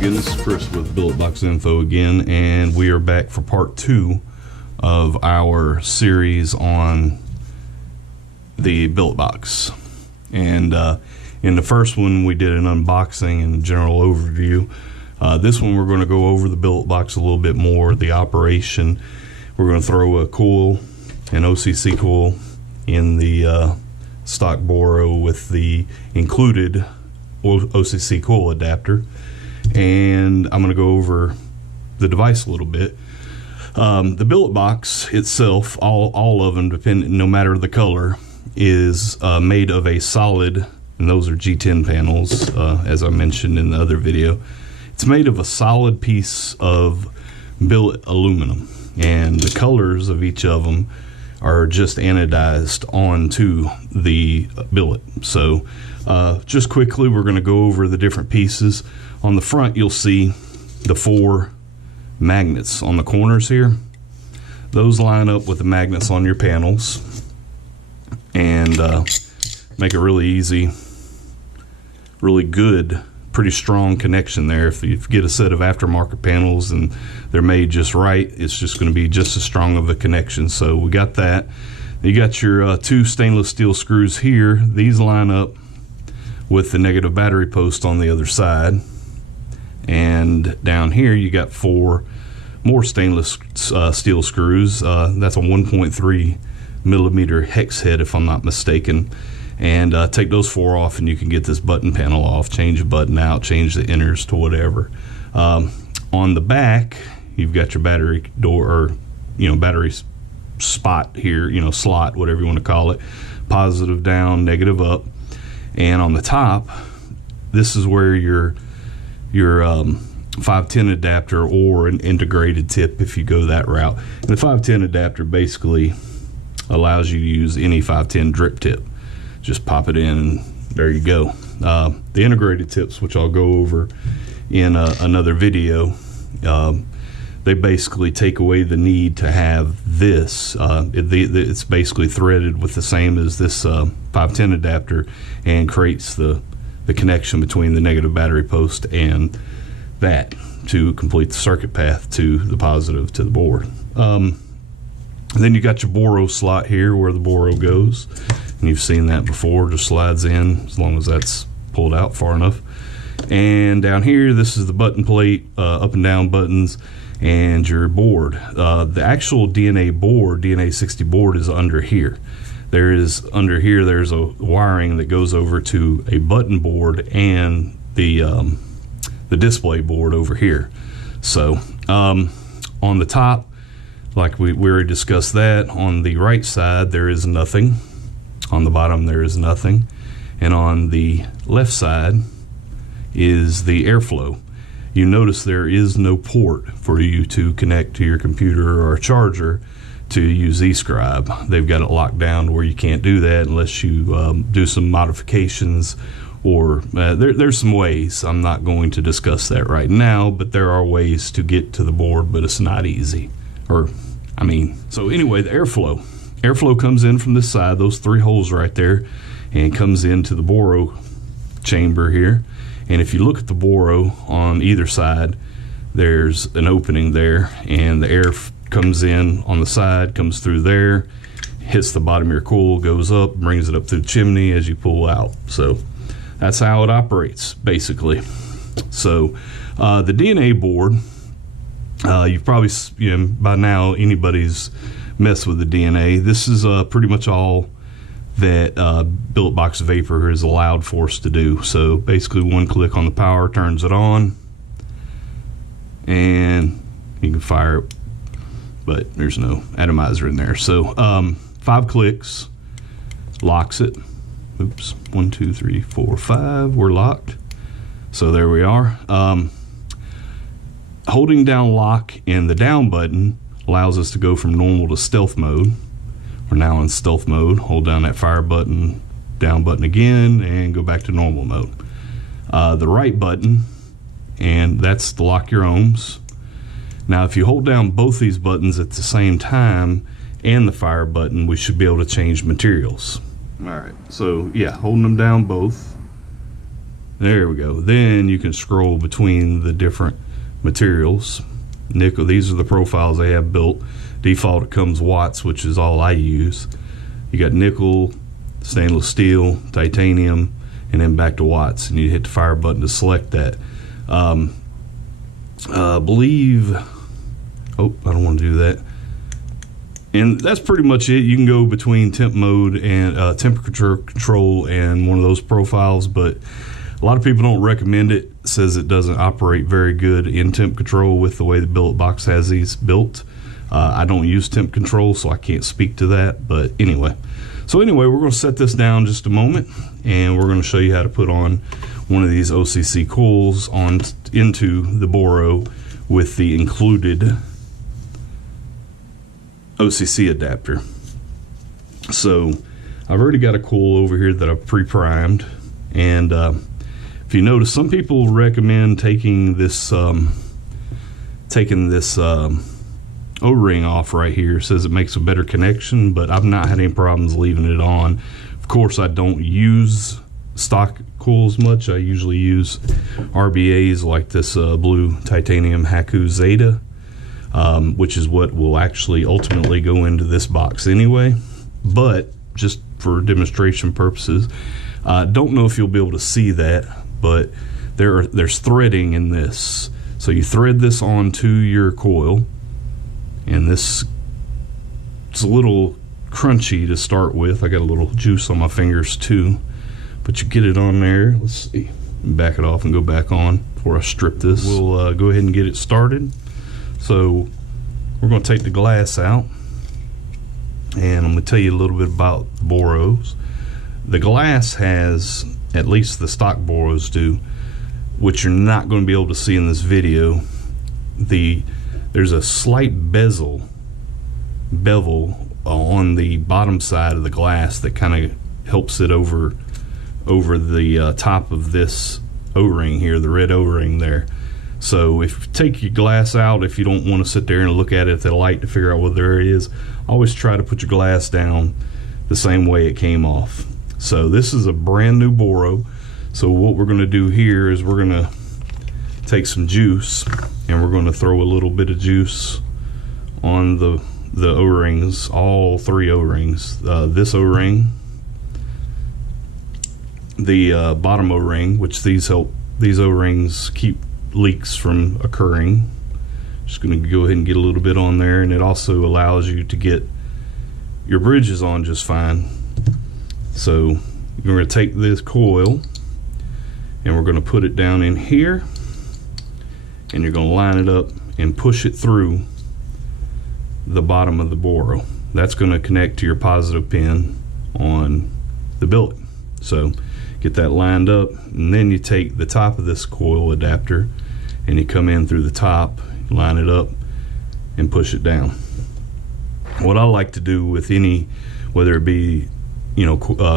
again, this is Chris with BilletBox.Info again, and we are back for part 2 of our series on the Billet Box. And in the first one we did an unboxing and general overview. This one we're going to go over the Billet Box a little bit more, the operation. We're going to throw a coil, an OCC coil, in the stock Boro with the included OCC coil adapter, and I'm going to go over the device a little bit. The Billet Box itself, all of them, depending, no matter the color, is made of a solid, and those are G10 panels, as I mentioned in the other video. It's made of a solid piece of billet aluminum, and the colors of each of them are just anodized onto the billet. So just quickly, we're going to go over the different pieces. On the front, you'll see the 4 magnets on the corners here. Those line up with the magnets on your panels and make a really easy, really good, pretty strong connection there. If you get a set of aftermarket panels and they're made just right, it's just going to be just as strong of a connection. So we got that. You got your 2 stainless steel screws here. These line up with the negative battery post on the other side, and down here you got 4 more stainless steel screws. That's a 1.3 millimeter hex head, if I'm not mistaken. And take those 4 off and you can get this button panel off, change a button out, change the inners to whatever. On the back, you've got your battery door, or battery spot here, slot, whatever you want to call it. Positive down, negative up. And on the top, this is where your 510 adapter, or an integrated tip if you go that route. And the 510 adapter basically allows you to use any 510 drip tip. Just pop it in and there you go. The integrated tips, which I'll go over in another video, they basically take away the need to have this. It's basically threaded with the same as this 510 adapter, and creates the connection between the negative battery post and that to complete the circuit path to the positive to the board. Then you got your Boro slot here where the Boro goes, and you've seen that before, just slides in as long as that's pulled out far enough. And down here, this is the button plate, up and down buttons, and your board. The actual DNA board, DNA 60 board, is under here. There's a wiring that goes over to a button board and the display board over here. So on the top, like we already discussed that, on the right side there is nothing. On the bottom there is nothing. And on the left side is the airflow. You notice there is no port for you to connect to your computer or a charger to use eScribe. They've got it locked down where you can't do that unless you do some modifications, or there's some ways. I'm not going to discuss that right now, but there are ways to get to the board, but it's not easy. So anyway, the airflow comes in from this side, those 3 holes right there, and comes into the Boro chamber here. And if you look at the Boro on either side, there's an opening there, and the air comes in on the side, comes through there, hits the bottom of your coil, goes up, brings it up through the chimney as you pull out. So that's how it operates basically. So the DNA board, you've probably, by now anybody's messed with the DNA. This is pretty much all that Billet Box Vapor is allowed for us to do. So basically, one click on the power turns it on, and you can fire it, but there's no atomizer in there. So 5 clicks locks it. Oops, 1, 2, 3, 4, 5. We're locked. So there we are. Holding down lock and the down button allows us to go from normal to stealth mode. We're now in stealth mode. Hold down that fire button, down button again, and go back to normal mode. The right button, and that's to lock your ohms. Now if you hold down both these buttons at the same time and the fire button, we should be able to change materials. Alright, so yeah, holding them down both, There we go. Then you can scroll between the different materials. Nickel, these are the profiles they have built. Default it comes watts, which is all I use. You got nickel, stainless steel, titanium, and then back to watts, and you hit the fire button to select that. Believe, oh, I don't want to do that. And that's pretty much it. You can go between temp mode and temperature control and one of those profiles, but a lot of people don't recommend it. It says it doesn't operate very good in temp control with the way the Billet Box has these built. I don't use temp control, so I can't speak to that, but anyway. So anyway, we're going to set this down just a moment, and we're going to show you how to put on one of these OCC coils on into the Boro with the included OCC adapter. So I've already got a coil over here that I've pre-primed, and if you notice, some people recommend taking this O-ring off right here. It says it makes a better connection, but I've not had any problems leaving it on. Of course, I don't use stock coils much. I usually use RBAs like this blue titanium Haku Zeta, which is what will actually ultimately go into this box anyway, but just for demonstration purposes. Don't know if you'll be able to see that, but there's threading in this. So you thread this onto your coil, and this is a little crunchy to start with. I got a little juice on my fingers too, but you get it on there. Let's see, back it off and go back on before I strip this. We'll go ahead and get it started. So we're going to take the glass out, and I'm going to tell you a little bit about Boros. The glass has, at least the stock Boros do, which you're not going to be able to see in this video, there's a slight bevel on the bottom side of the glass that kind of helps it over the top of this O-ring here, the red O-ring there. So if you take your glass out, if you don't want to sit there and look at it at the light to figure out what there it is, always try to put your glass down the same way it came off. So this is a brand new Boro. So what we're going to do here is we're going to take some juice, and we're going to throw a little bit of juice on the O-rings, all three O-rings. This O-ring, the bottom O-ring, which these O-rings keep leaks from occurring. Just going to go ahead and get a little bit on there, and it also allows you to get your bridges on just fine. So you're going to take this coil, and we're going to put it down in here, and you're going to line it up and push it through the bottom of the Boro. That's going to connect to your positive pin on the billet. So get that lined up, and then you take the top of this coil adapter and you come in through the top, line it up, and push it down. What I like to do with any, whether it be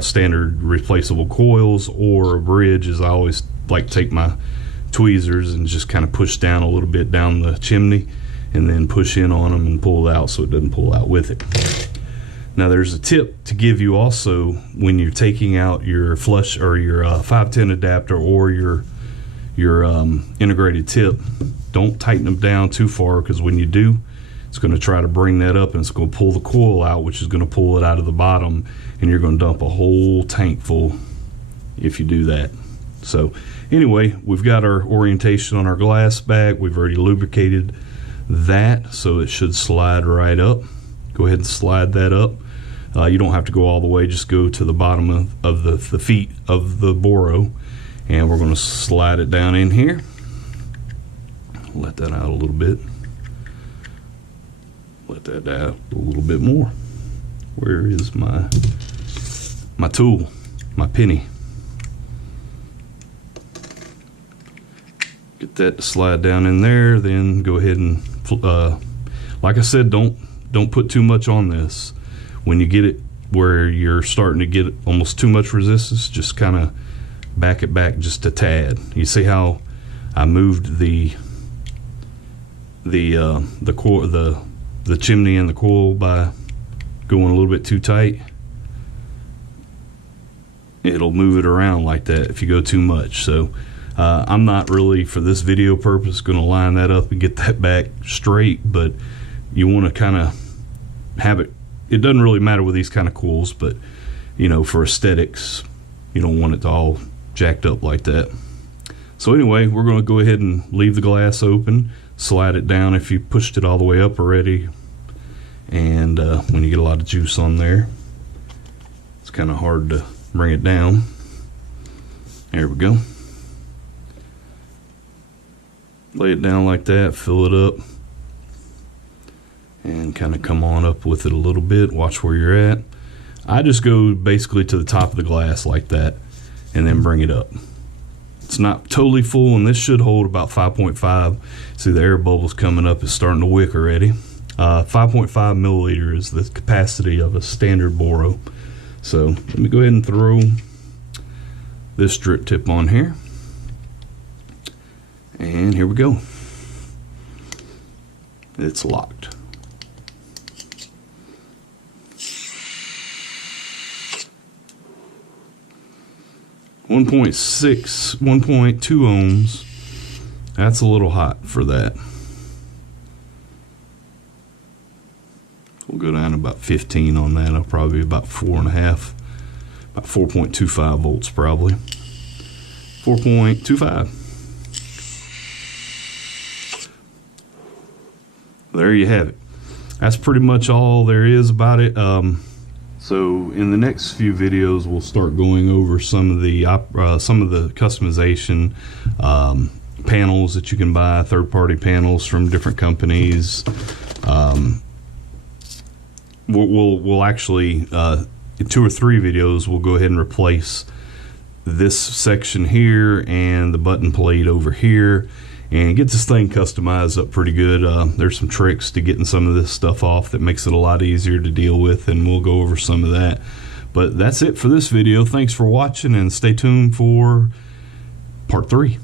standard replaceable coils or a bridge, is I always like to take my tweezers and just kind of push down a little bit down the chimney, and then push in on them and pull it out so it doesn't pull out with it. Now there's a tip to give you also when you're taking out your flush or your 510 adapter or your integrated tip. Don't tighten them down too far, because when you do, it's going to try to bring that up and it's going to pull the coil out, which is going to pull it out of the bottom, and you're going to dump a whole tank full if you do that. So anyway, we've got our orientation on our glass back. We've already lubricated that, so it should slide right up. Go ahead and slide that up. You don't have to go all the way, just go to the bottom of the feet of the Boro, and we're going to slide it down in here. Let that out a little bit. Let that out a little bit more. Where is my tool, my penny? Get that to slide down in there. Then go ahead and, like I said, don't put too much on this. When you get it where you're starting to get almost too much resistance, just kind of back it back just a tad. You see how I moved the chimney and the coil by going a little bit too tight? it'll move it around like that if you go too much. So I'm not really, for this video purpose, going to line that up and get that back straight, but you want to kind of have it. It doesn't really matter with these kind of coils, but you know, for aesthetics, you don't want it to all jacked up like that. So anyway, we're going to go ahead and leave the glass open, slide it down if you pushed it all the way up already, and when you get a lot of juice on there, it's kind of hard to bring it down. There we go. Lay it down like that, fill it up, and kind of come on up with it a little bit. Watch where you're at. I just go basically to the top of the glass like that and then bring it up. It's not totally full, and this should hold about 5.5. See, the air bubbles coming up is starting to wick already. 5.5 milliliter is the capacity of a standard Boro. So let me go ahead and throw this drip tip on here. And here we go. It's locked. .6, 1.2 ohms. That's a little hot for that. We'll go down to about 15 on that. I'll probably be about 4.5, about 4.25 volts probably. 4.25. There you have it. That's pretty much all there is about it. So in the next few videos, we'll start going over some of the customization panels that you can buy, third-party panels from different companies. We'll actually in 2 or 3 videos, we'll go ahead and replace this section here and the button plate over here, and get this thing customized up pretty good. There's some tricks to getting some of this stuff off that makes it a lot easier to deal with, and we'll go over some of that. But that's it for this video. Thanks for watching, and stay tuned for part 3.